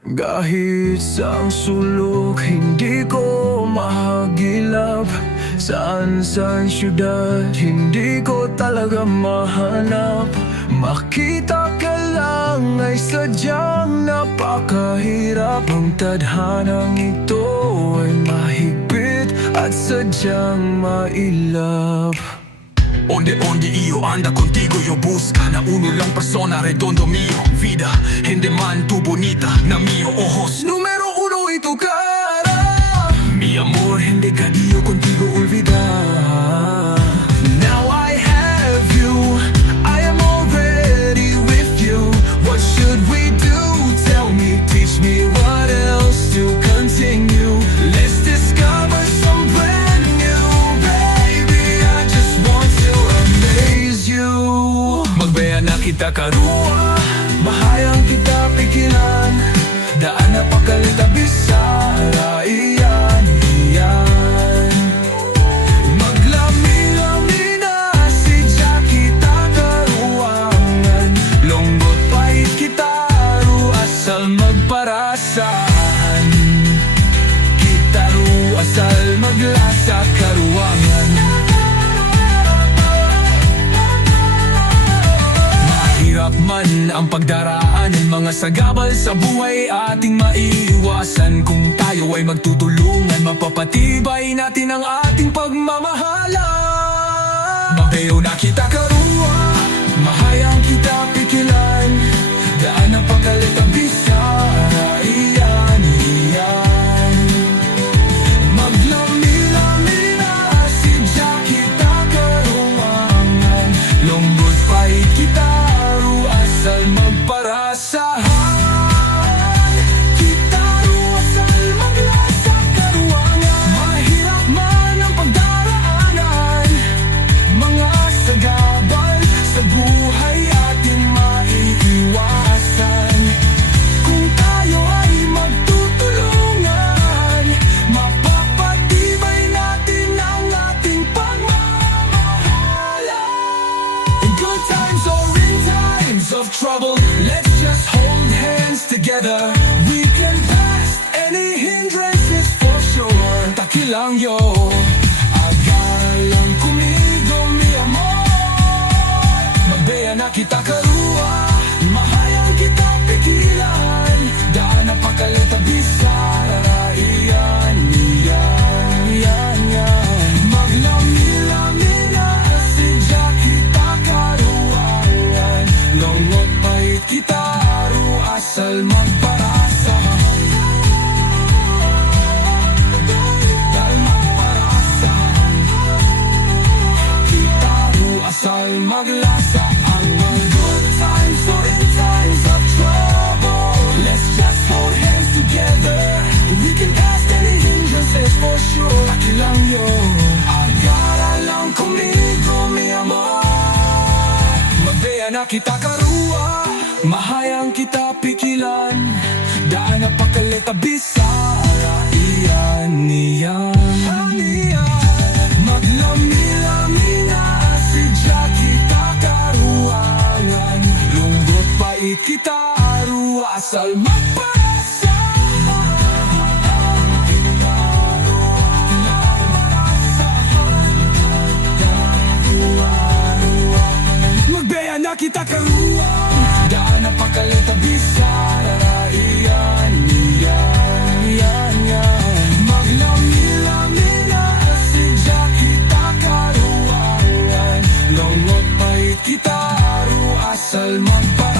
Kahit sa sulok hindi ko mahagilap. Saan sa syudad hindi ko talaga mahanap. Makita ka lang ay sadyang napakahirap. Ang tadhanang ito ay mahigpit at sadyang mailap. Onde io anda contigo, io busca na uno lang persona, redondo mio vida, hindi man tu bonita na mio ojos. Numero uno ito cara. Mi amor, hindi ka io contigo olvidar. Now I have you, I am already with you. What should we do? Tell me, teach me what else to continue. Let's discover some brand new, baby. I just want to amaze you. Magbayan na kita karuwa, Mahayang kita pikiran. Daan na pagkalita bisara. Iyan, iyan. Maglami-lami na sidya kita karuangan. Lunggot pahit kita ru asal magparasan. Kita ru asal maglasa karuangan. Mahirap man ang pagdaraan ng mga sagabal sa buhay ating maiiwasan. Kung tayo ay magtutulungan, mapapatibay natin ang ating pagmamahalan. Mabayaw na kita Karuwa, mahayang kita pikilan. Daan ang pagkalit ang bisara. Iyan, iyan. Maglami-lami na sidya kita karuangan. Lunggot pahit kita ru asal magparasahan. Kita ru asal maglasa karuangan. Mahirap man ang pagdaraanan, mga sagabal sa buhay ating maiiwasan. Kung tayo ay magtutulungan, mapapatibay natin ang ating pagmamahalan. In good times or in times of trouble, let's just hold hands together. We can pass any hindrances for sure. Takilang yo, agalang kumigo mi amor. Magbeya na kita karuwa, mahayang kita pikilan. Daan na pagkalita bisara. Iyan, iyan, iyan, iyan. Maglami-lami na sidya kita karuangan. Lunggot pahit kita ru asal magparasahan. Dahil magparasahan, kita ru asal maglasa. Ang mga good times or in times of trouble, let's just hold hands together. We can pass any hindrances for sure. Takilang yo, agara lang conmigo mi amor. Magbeya na kita karuwa, mahayang kita pikilan. Daan na pagkalita bisara. Iyan, iyan, iyan. Maglami-lami na sidya kita karuangan. Lunggot pait kita ru asal magbeya na kita karuan. Daan na pagkalita bisara. Iyan, iyan, iyan, iyan. Maglami-lami na sidya kita karuangan. Lunggot pahit kita ru asal magparasan.